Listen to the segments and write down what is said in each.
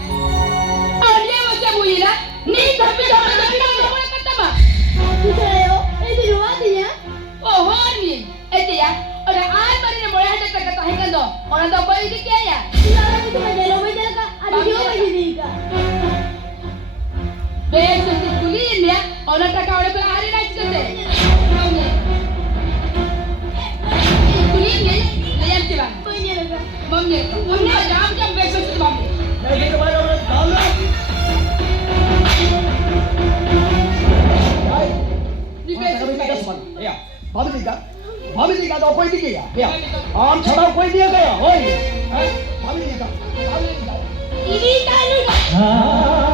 Dia macam bunyi lah. Ni tapi jangan bilang orang kata mah. Saya, ini dua dia. Oh, ni. Ya. Orang apa ni boleh ada kata hingga tu. Orang tu apa ini kia ya? Sila itu menjadi macam apa? Ada dia macam ni kan? Besok di kuliah ya. Orang tak kau ada hari nak cerita. Kuliah ni, lihat siapa? Mami. Mami jam besok tu mami. नहीं के बारे में डाल Di besok. या भाभी जी का तो कोई नहीं गया या आम छड़ा कोई नहीं गया ओए भाभी जी का Ini kan ni.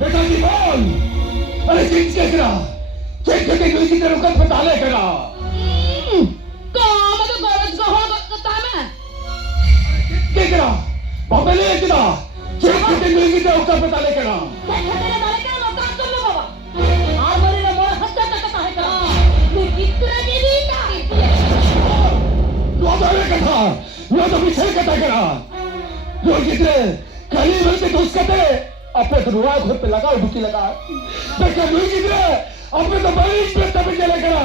बेटा जी बोल अरे किसके करा चेक करके कोई की तरफ का पता ले करा Kau tu gorot gohor kata mah. के करा बाबे ले करा चेक करके कोई की तरफ का पता ले करा Kata balik kan lokal tu lo bawa. Amari na mo hasta kata hai ka. Ni kitna jadi ka. लो तो ले कथा लो तो पीछे कथा करा लो कितने कली बनते तो उसका ते अपने तो रुआ खुद पे लगा डुकी लगा बेटा लो कितने अपने तो बड़ी पे तब चले करा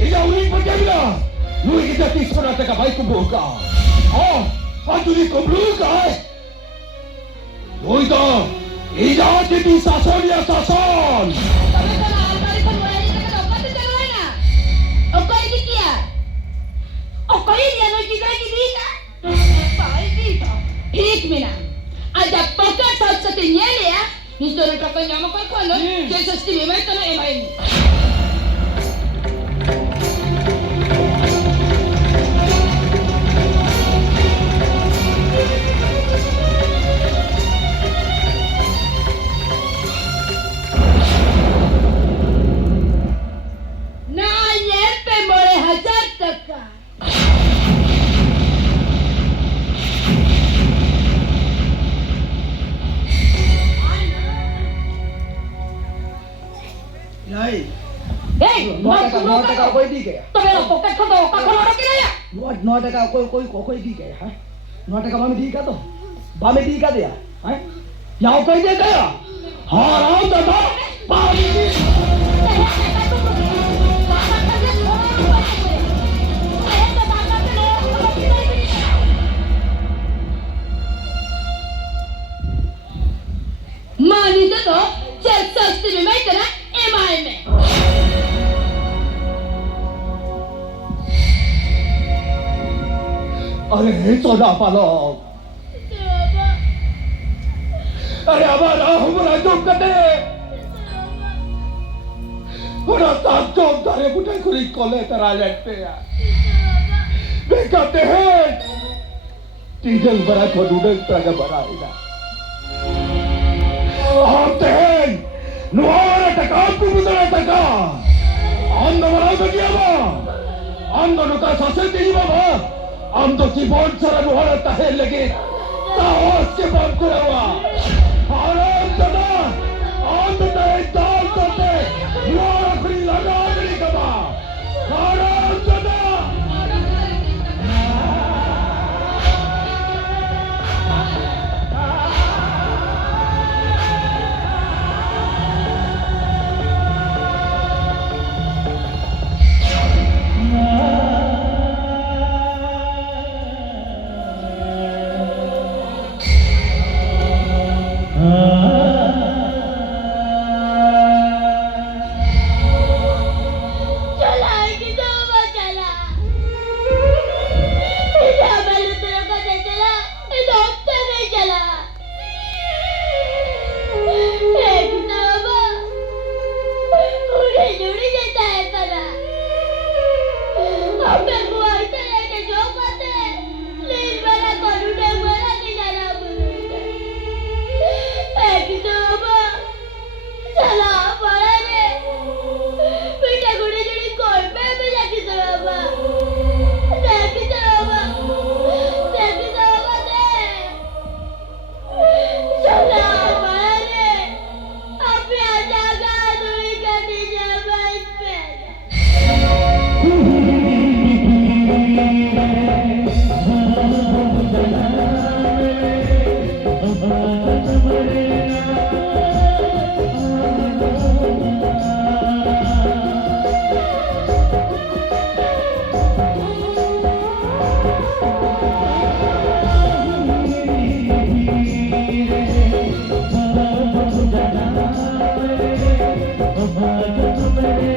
ये उन्हीं पर क्या मिला लो कितने 30 का भाई को भूखा और तुझे को भूखा है लो तो इजाज़ की ती सासन या सासन Tapi kalau alkali semula ni kata apa tu jalan na? Apa ini kia? Apa ini yang kita lagi ka? Baik kita. एक minute. Ada pakai satu nyali ya. Historia kakak nyama kau kono. Jadi sesti memang tu na email. Nanya boleh 1,000 taka. नहीं Hey, नौ टका कोई दी गया तो मेरा pocket खोदो का खोलो रखे ना या. 9 टका कोई दी गया है 9 टका मामी दी का तो बामे दी का दिया है यहाँ कोई दे गया हाँ राम दादा बामी दी Mani tu cek sesti memang tu na email me. अरे चौदह पालो अरे हमारा हमारा दुख कटे हमारा साथ जो तारे बुटे खुली कोले तरा लेते हैं वे कहते हैं डीजल बड़ा को डूडल तरह बड़ा इला हम तेन नुआरे टका पुरुदरे टका आंदो बड़ा बगिया बा आंदो नुका सासे तेजी बाबा आंदो जीवन सारा नुआरे ताहे लगे ताओस के बाप को रवा आराम दादा आंदो ताहे दाल करते नुआरे खुली लगा गली कबा आराम दादा Hey,